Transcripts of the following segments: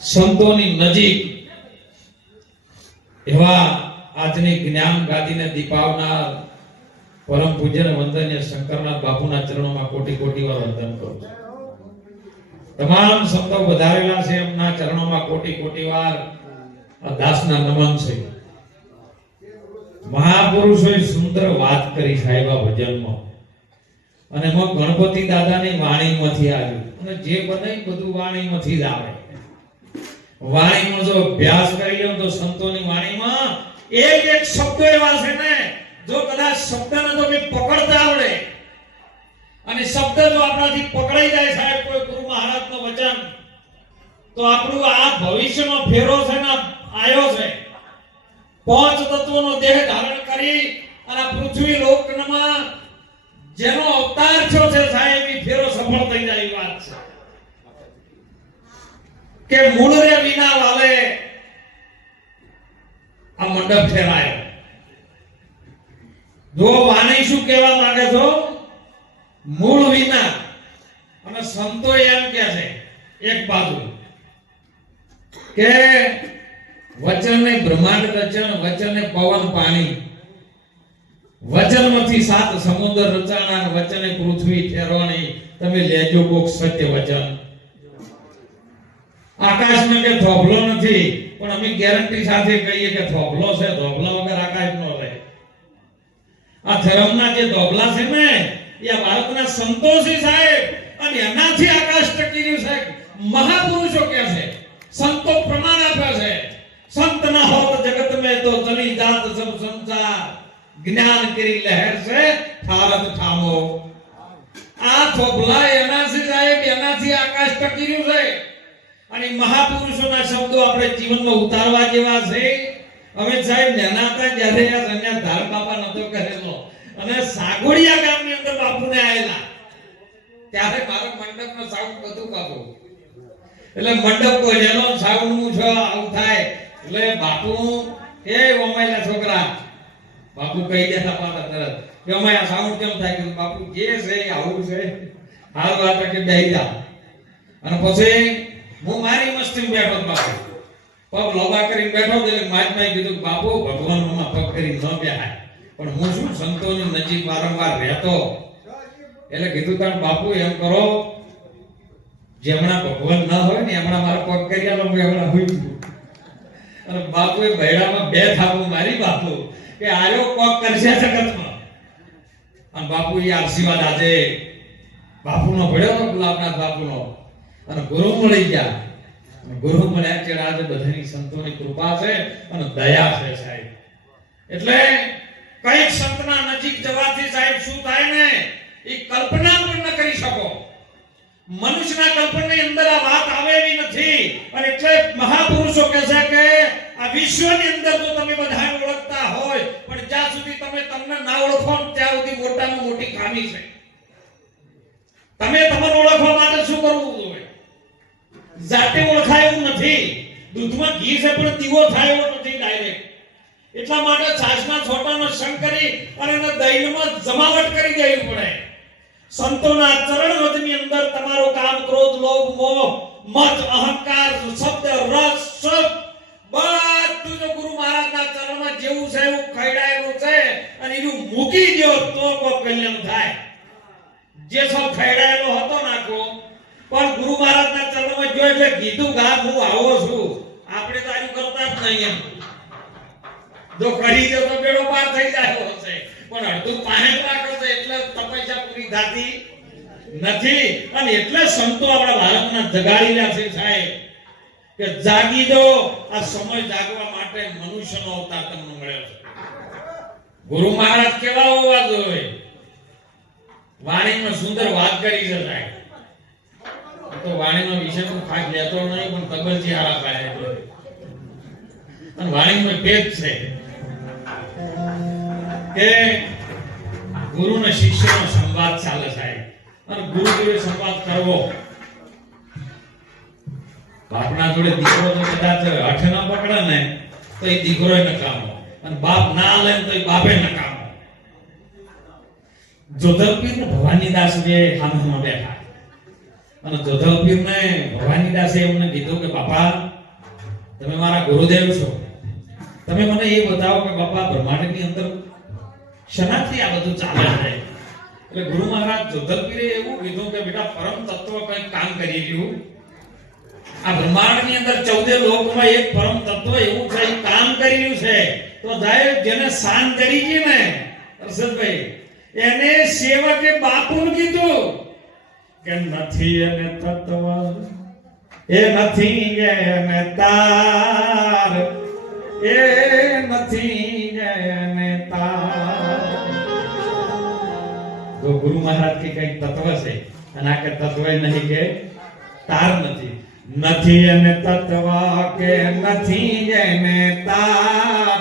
સંતોની નજીક એવા આજની જ્ઞાન ગાદીને દીપાવનાર પરમ પૂજ્ય વંદનીય શંકરનાથ બાપુના ચરણોમાં કોટી કોટી વાર વંદન કરું છું. તમામ સંતો વધારેલા છે એમના ચરણોમાં કોટી કોટી વાર દાસના નમન છે. મહાપુરુષોએ સુંદર વાત કરી સાહેબ આ ભજનમાં, અને એમાં ગણપતિ દાદાની વાણીમાંથી આવ્યું, અને જે બને બધું વાણીમાંથી જ આવે. વાણીનો જો અભ્યાસ કરી લો તો સંતોની વાણીમાં એક એક શબ્દ એવા છે ને, જો કદાચ શબ્દને તો કે પકડતા આવડે, અને શબ્દ જો આપણાથી પકડાઈ જાય સાહેબ કોઈ ગુરુ મહારાજનું વચન, તો આપણું આ ભવિષ્યનો ફેરો છે ને આયો છે. પાંચ તત્વોનો દેહ ધારણ કરી અને પૃથ્વી લોકમાં જેનો અવતાર થયો છે સાહેબ, એ ફેરો સફળ થઈ જાય એ વાત છે. કે મૂળ રે વિના વાલે આ મંડપ ફેરાયો. જો વાણી શું કહેવા માંગે છો? મૂળ વિના. અને સંતો એમ કહે છે એક બાજુ કે વચને બ્રહ્માંડ રચન, વચને પવન પાણી, વચનમાંથી સાત સમુદ્ર રચાણા, વચને પૃથ્વી ઠેરવાની, તમે લેજો કોક સત્ય વચન. આકાશને કે થોભલો નથી, પણ અમે ગેરંટી સાથે કહીએ કે થોભલો છે. થોભલા વગર આકાશ નો રહે. આ ધર્મના જે ધોભલા છે ને, એ ભારતના સંતો છે સાહેબ, અને એનાથી આકાશ ટકી રહ્યું છે. મહાપુરુષો કે છે, સંતો પ્રમાણ આપે છે, સંત ના હોત જગત में तो चली जात सब संसार, જ્ઞાન કરી લહેર છે ઠારત ઠામો. આ થોભલા એનાથી સાહેબ, એનાથી આકાશ ટકી રહ્યું છે. અને મહાપુરુષોના શબ્દો આપણે જીવનમાં ઉતારવા જેવા છે. હવે સાહેબ નાના હતા જ્યારે આ સંન્યાસ ધાર બાપા નતો કરેલો, અને સાગોડિયા ગામની અંદર બાપુને આયેલા, ત્યારે મારો મંડપનો સાઉન્ડ બધું બાપુ, એટલે મંડપ તો જેનો સાઉન્ડ હું છો આવું થાય એટલે બાપુ એ ઓમાયલા છોકરા, બાપુ કહી દેતા પાછા તરત કે અમાય સાઉન્ડ કેમ થાય? કે બાપુ જે છે આવું છે, હાલ વાત કે બેહી જા. અને પછી હું મારી મસ્તી બેઠો બાપુ, પગ લોબા કરી બેઠો, એટલે મહાત્માએ કીધું બાપુ ભગવાનમાં પગ કરી ન બેહાય, પણ હું શું સંતોની નજીક વારંવાર રહેતો, એટલે કીધું તાર બાપુ એમ કરો, જેમણા ભગવાન ન હોય ને એમણા મારા પગ કરી આલો, હું એમણા હોઈ ગયું. અને બાપુએ ભૈડામાં બે થાપું મારી બાપુ કે આયો પગ કરશે જગતમાં. અને બાપુ એ આશીર્વાદ આજે બાપુનો ભળ્યો તો ગુલાબનાથ બાપુનો, અને ગુરુ મળી ગયા. ગુરુ મળ્યા છે આજે બધાની સંતોની કૃપા છે અને દયા છે સાહેબ. એટલે કઈક સંતના નજીક જવાથી સાહેબ શું થાય ને, એ કલ્પના પણ ન કરી શકો. મનુષ્યના કલ્પનાની અંદર આ વાત આવે એવી નથી. અને એટલે મહાપુરુષો કહે છે કે આ વિશ્વની અંદર તો તમે બધાને ઓળખતા હોય, પણ જ્યાં સુધી તમે તમને ના ઓળખો ત્યાં સુધી મોટામાં મોટી ખામી છે. તમે તમને ઓળખવા માટે શું કરવું જોઈએ? જાતે ઓળખાય એવું નથી. દૂધમાં ઘી છે પણ દીવો થાય એવો નથી ડાયરેક્ટ. એટલા માટે છાશના છોટાનો સંગ કરી અને એના દહીંમાં જમાવટ કરી દેવી પડે. સંતોના ચરણ રજની અંદર તમારો કામ, ક્રોધ, લોભ, મોહ, મત, અહંકાર, શબ્દ, રસ, શબ્દ બધું જો ગુરુ મહારાજના ચરણમાં જેવું છે એવું ખૈડાયેલું છે, અને એનું મૂકી દો તો કોઈ કલ્યાણ થાય. જે સૌ ખૈડાયેલો હતો નાખો, પણ ગુરુ મહારાજના ચરણમાં જો એટલે કીધું ગા હું આવો છું, આપણે તો આવું કરતા જ નહીં. એમ જો કરી દો તો બેડો પાર થઈ જાય હશે, પણ અડધું પાણી રાખો છે એટલે તપસ્યા પૂરી થતી નથી. અને એટલે સંતો આપણા ભારતના જગાડેલા છે સાહેબ કે જાગી દો. આ સમય જાગવા માટે મનુષ્યનો અવતાર તમને મળ્યો છે. ગુરુ મહારાજ કેવા હોવા જોઈએ? વાણીમાં સુંદર વાત કરી છે સાહેબ. તો વાણીનો વિષય હું ખાસ લેતો નહીં, પણ તબરજી આળા પાડે છે. અને વાણીમાં ભેદ છે કે ગુરુ અને શિષ્યનો સંવાદ ચાલે સાહેબ, અને ગુરુ જોડે સંવાદ કરવો. બાપના જોડે દીકરો તો કદાચ હાથે ના પકડે ને તો એ દીકરો નકામો, અને બાપ ના લે તો એ બાપે નકામો. જોધરપીર ને ભવાનીદાસ બે સામે બેઠા, અને જોધલ પીરને ભવાની દાસે એમને કીધું કે બાપા તમે મારા ગુરુદેવ છો, તમે મને એ બતાવો કે બાપા બ્રહ્માંડની અંદર શનાથી આ બધું ચાલે છે. એટલે ગુરુ મહારાજ જોધલ પીરે એવું કીધું કે બેટા પરમ તત્વ કંઈક કામ કરી રહ્યું. આ બ્રહ્માંડની અંદર 14 લોકમાં એક પરમ તત્વ એવું છે કામ કરી રહ્યું છે. તો સાહેબ જેને શાન કરી ગઈ ને હર્ષદભાઈ એને સેવકે બાપુને કીધું કે નથી એને તત્વ એ નથી એને તાર એ નથી એને તાર. તો ગુરુ મહારાજ કે કઈક તત્વ છે અને આ કે તત્વ નહીં કે તાર નથી. નથી એને તત્વ કે નથી એને તાર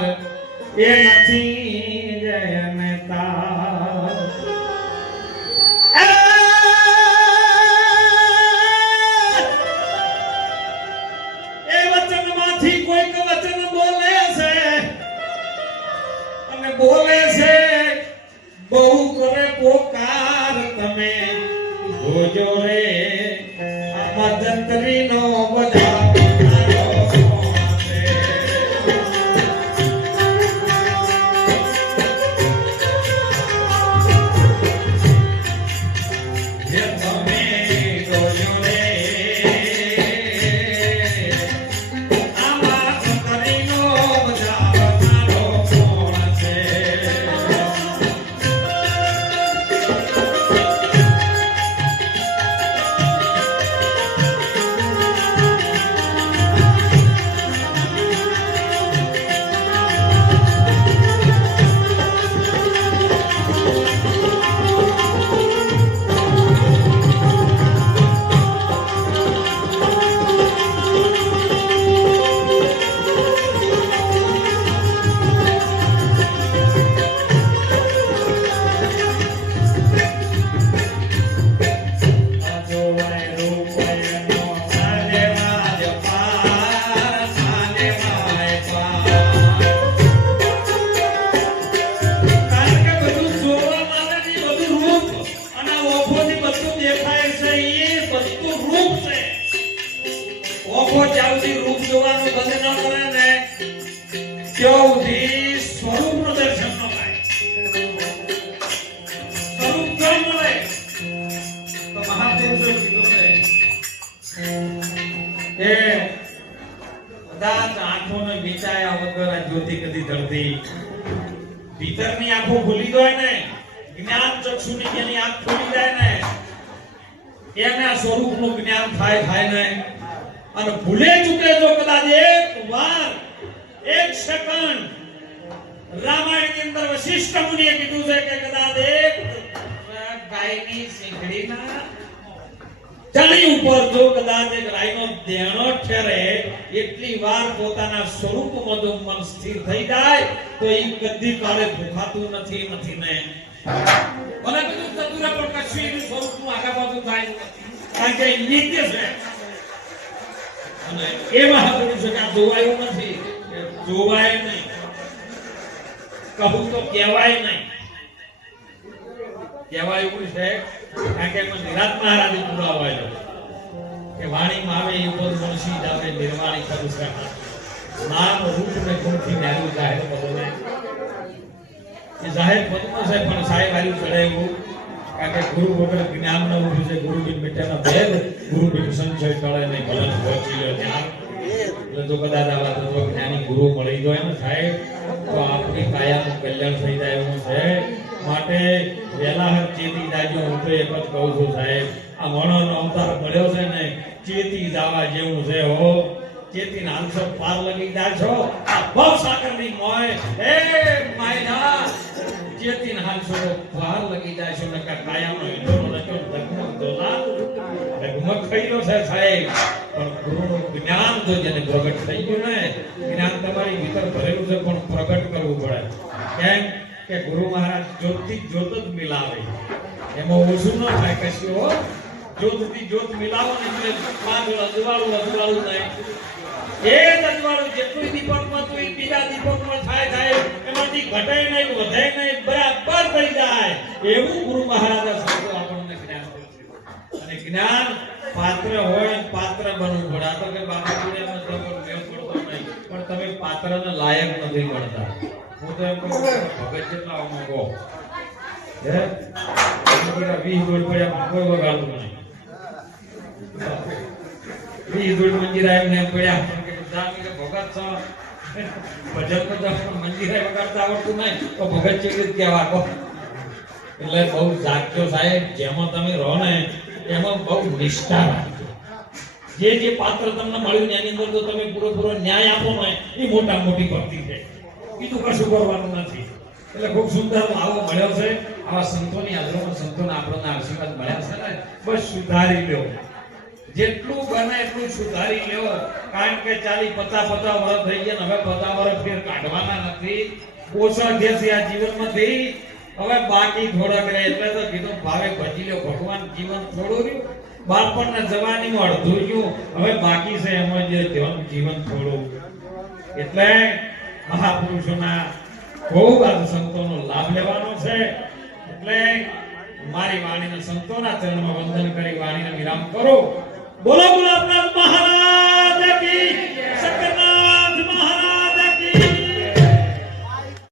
એ નથી એને તાર. એ વચનમાંથી કોઈક વચન બોલે છે અને બોલે છે બહુ કરે પોકાર તમે જોજો રે મદંતરીનો બજાવ સ્વરૂપનું દર્શન ન થાય. સ્વરૂપ કેમ મળે? તો મહાપુરુષોએ કીધું છે કે કદાચ આંખોને વિચાર્યા વગર આ જ્યોતિ કદી ઢળતી. ભીતરની આંખો ખુલી જાય ને, જ્ઞાન ચક્ષુની જેની આંખ ખુલી જાય ને એને આ સ્વરૂપનું જ્ઞાન થાય ને. અને ભૂલે ચૂકે જો કદાચ એક વાર એક સેકન્ડ રામાયણની અંદર વશિષ્ઠ મુનિએ કીધું છે કે કદાચ એક ગાયની શીંગડીના તળી ઉપર જો કદાચ એક ગાયનો દેણો ઠેરે એટલી વાર પોતાના સ્વરૂપમાં જો મન સ્થિર થઈ જાય તો એ કદી કાળે ભૂખાતું નથી ને. ભલે બધું ચતુર પણ કશું એનું સ્વરૂપનું આગા બાજુ થાય કારણ કે નિત્ય છે. અને એમાં હતું છે કે આ જોવાયું નથી, જોવાય નહીં, કહું તો કહેવાય નહીં. કહેવાય એવું છે કારણ કે એમાં નિરાત મહારાજે બોલાવાયો કે વાણીમાં આવે એ પદ મનસી જાવે નિર્વાણી કરું છે નામ રૂપ ને ગુણથી ન્યારું જાહેર પદોને. એ જાહેર પદમાં છે પણ સાહેબ આર્યું ચડાવ્યું કારણ કે ગુરુ વગર જ્ઞાન ન ઉભું છે. ગુરુ બિન બેઠાના ભેદ ગુરુ બિન સંચય ટળે નહીં ભલે પહોંચી લો ત્યાં. એટલે જો કદાચ આવા તત્વ જ્ઞાની ગુરુ મળી જાય ને સાહેબ તો આપણી કાયાનું કલ્યાણ થઈ જાય એવું છે. માટે વેલા ચેતી જાજો. હું તો એક જ કહું છું સાહેબ આ મણોનો અવતાર મળ્યો છે ને ચેતી જવા જેવું છે. હો ચેતી ના અંશો પાર લગી જાય છો આ ભવ સાગરની મોય હે માયના ચેતી ના અંશો પાર લગી જાય છો. નકા કાયાનો ઈંધોનો નકો ધગમગ દોલા ધગમગ થઈલો છે સાહેબ. પણ ગુરુનું જ્ઞાન જો જેને પ્રગટ થઈ ગયું ને જ્ઞાન તમારી ભીતર ભરેલું છે પણ પ્રગટ કરવું પડે. કેમ કે ગુરુ મહારાજ જ્યોતિ જ્યોત જ મિલાવે એમાં ઓછું ન થાય કશું. હો જ્યોતથી જ્યોત મિલાવો ને એટલે અજવાળું નહીં. એ અજવાળું જેટલું દીપકમાં તો બીજા દીપકમાં થાય એમાંથી ઘટે નહીં વધે નહીં બરાબર થઈ જાય એવું ગુરુ મહારાજ આપણને જ્ઞાન અને જ્ઞાન પાત્ર હોય પાત્ર બનવું પડે. આ તો કે બાપા જોડે અમે જબર મેળ પડતો નહીં, પણ તમે પાત્રને લાયક નથી મળતા. હું તો એમ કહું ભગત જેટલા માંગો હે 20 ગોળ પડ્યા કોઈ વગાડતું નહીં. 20 ગોળ મંજીરા એમને એમ પડ્યા પણ કે બધા કે ભગત છો ભજન તો મંજીરા વગાડતા આવડતું નહીં તો ભગત જેવી રીતે કહેવા કહો. એટલે બહુ જાગજો સાહેબ, જેમાં તમે રહો ને એમાં બહુ નિષ્ઠા રાખજો. જે પાત્ર તમને મળ્યું ને એની અંદર તો તમે પૂરો ન્યાય આપો ને એ મોટા મોટી ભક્તિ છે, બીજું કશું કરવાનું નથી. એટલે ખૂબ સુંદર આવો મળ્યો છે. આવા સંતોની હાજરીમાં સંતોના આપણને આશીર્વાદ મળ્યા છે ને, બસ સુધારી લ્યો, જેટલું બને એટલું સુધારી લ્યો. કારણ કે 40-50 વર્ષ થઈ ગયા, હવે 50 વર્ષ ફેર કાઢવાના નથી. ઓછા જે છે આ જીવનમાંથી હવે બાકી થોડાક રહે. એટલે તો કીધું ભાવે ભજી લ્યો, ભગવાન જીવન થોડું રહ્યું, બાળપણના જવાનીમાં અડધું રહ્યું, હવે બાકી છે એમાં જે જીવન થોડું. એટલે મહાપુરુષોના ખૂબ આ સંતોનો લાભ લેવાનો છે. એટલે મારી વાણીને સંતોના ચરણમાં વંદન કરી વાણીને વિરામ કરો. બોલો બોલો આપણા મહારાજ